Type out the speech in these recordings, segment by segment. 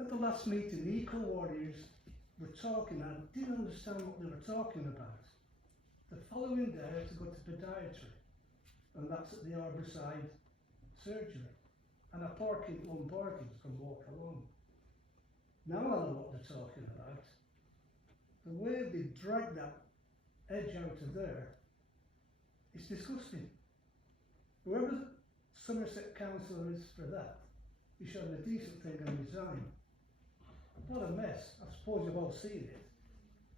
At the last meeting, the Eco Warriors were talking, and I didn't understand what they were talking about. The following day, I had to go to podiatry, and that's at the Arbourside surgery. And I park in one parking, so I can walk along. Now I know what they're talking about. The way they drag that edge out of there, it's disgusting. Whoever Somerset councillor is for that, he should have a decent thing and resign. What a mess. I suppose you've all seen it.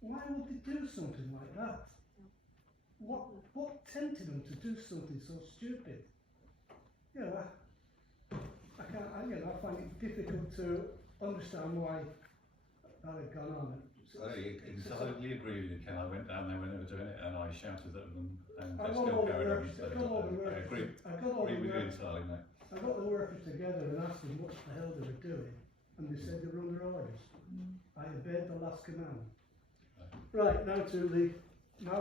Why would they do something like that? What tempted them to do something so stupid? You know, I find it difficult to understand why that had gone on. I entirely agree with you, Ken. I went down there when they were doing it and I shouted at them and I they got still all the carried on. workers- So I got all the I workers- agree, I got all agree the with you workers- entirely, mate. I got the workers together and asked them what the hell they were doing, and they said they were under orders. I obeyed the last command. Right, now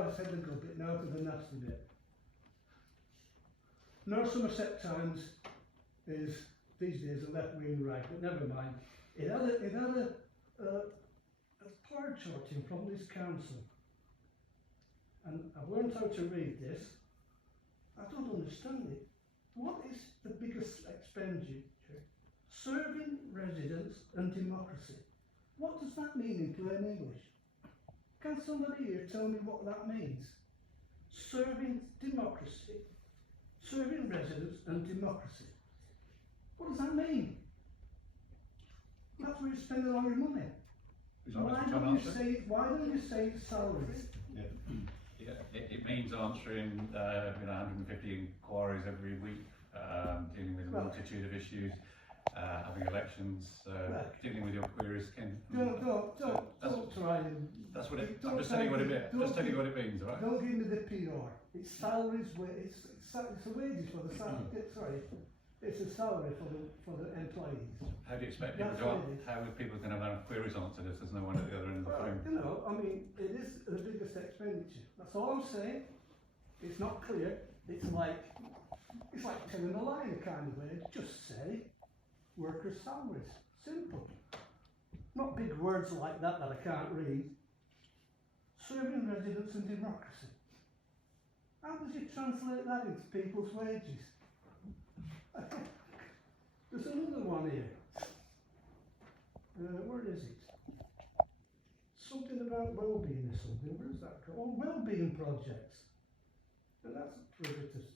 I said the good bit, now to the nasty bit. North Somerset Times is, these days, a left-wing rag, but never mind. It had a power shorting from this council. And I've learned how to read this. I don't understand it. What is the biggest expenditure? Serving residents and democracy. What does that mean in plain English? Can somebody here tell me what that means? Serving democracy, serving residents and democracy. What does that mean? That's where you're spending all your money. Why don't you say salaries? Yeah. It means answering 150 inquiries every week, dealing with a multitude of issues, having elections, dealing with your queries. Don't try and. That's what it. I'm just telling you what it means. Just telling you what it means, right? Don't give me the PR. It's salaries. It's a wages for the salary. Sorry, it's a salary for the employees. How do you expect people how are people going to have queries answered if there's no one at the other end of the phone? You know, I mean, it is the biggest expenditure. That's all I'm saying. It's not clear. It's like telling a lie in a kind of way. Just say workers' salaries. Simple. Not big words like that I can't read. Serving residents and democracy. How does you translate that into people's wages? There's another one here. Where is it? Something about well-being or something. Where's that called? Oh, well-being projects. And that's prohibitive.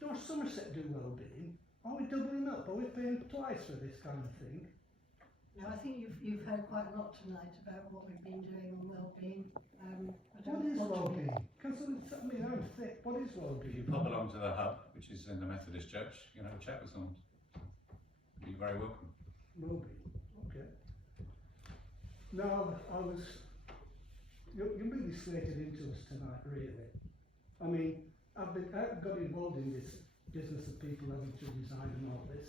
Does Somerset do well-being? Are we doubling up? Are we paying twice for this kind of thing? No, I think you've heard quite a lot tonight about what we've been doing on well-being. What is well-being? Can somebody tell me? I'm thick. What is If you well-being? pop along to the hub, which is in the Methodist Church, you can have a chat with someone. You're very welcome. Well-being. Okay. Now, you're really slated into us tonight, really. I mean, I've got involved in this business of people having to resign and all this.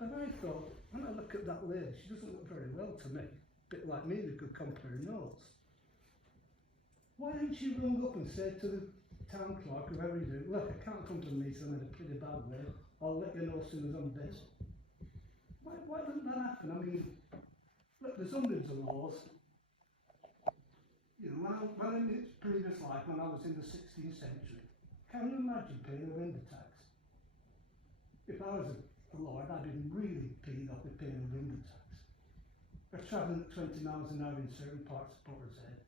But I thought, when I look at that lady, she doesn't look very well to me. A bit like me, we could compare notes. Why didn't she ring up and say to the town clerk, whoever you do, look, I can't come to the meeting in a pretty bad way. I'll let you know as soon as I'm dead. Why doesn't that happen? I mean, look, there's hundreds of laws. You know, when in its previous life, when I was in the 16th century, can you imagine paying a window tax? If I was a lord, I'd be really peed off with paying a window tax. We're travelling at 20 miles an hour in certain parts of Portishead,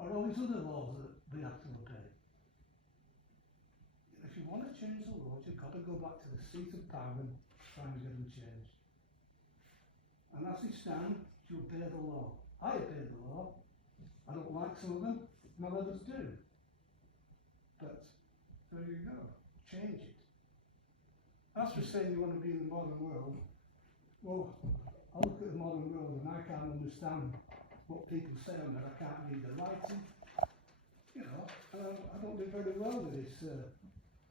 or all these other laws that we have to obey. If you want to change the laws, you've got to go back to the seat of power and try and get them changed. And as we stand, you obey the law. I obey the law. I don't like some of them, none others do. But there you go, change it. As for saying you want to be in the modern world, well, I look at the modern world and I can't understand what people say on there. I can't read the writing. You know, I don't do very well with this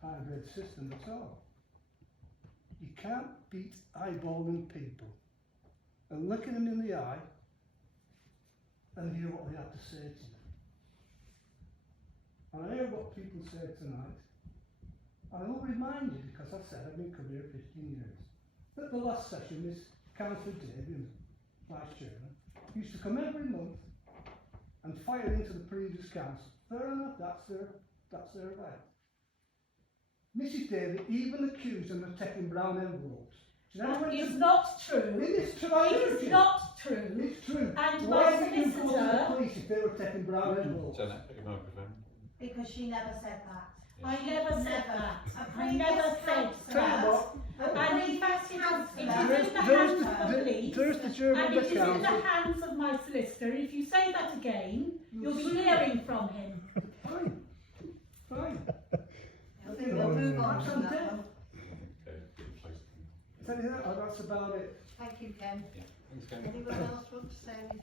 hybrid system at all. You can't beat eyeballing people and looking them in the eye and hear what they have to say to you. And I hear what people say tonight. And I will remind you, because I said I've been coming here 15 years. At the last session, this Councillor Davies, Vice Chairman, used to come every month and fire into the previous council. Fair enough, that's their right. Mrs Davies even accused them of taking brown envelopes. Do you know That when is the- not true. It is true, I heard It's you. not true. It's true. And Why my did you go to the solicitor, police if they were taking brown envelopes? Turn that, pick your microphone. Because she never said that. I never said Never. that. A I never previous said councillor- Tell you what, And in fact, it is in the There's hands the- of the police. there's the German And it is in the council. hands of my solicitor. If you say that again, you'll be hearing from him. Fine, fine. I think we'll move on from that one. Okay, get close. Is anything else? Oh, that's about it. Thank you, Ken. Yeah, thanks, Ken. Anyone else want to say anything?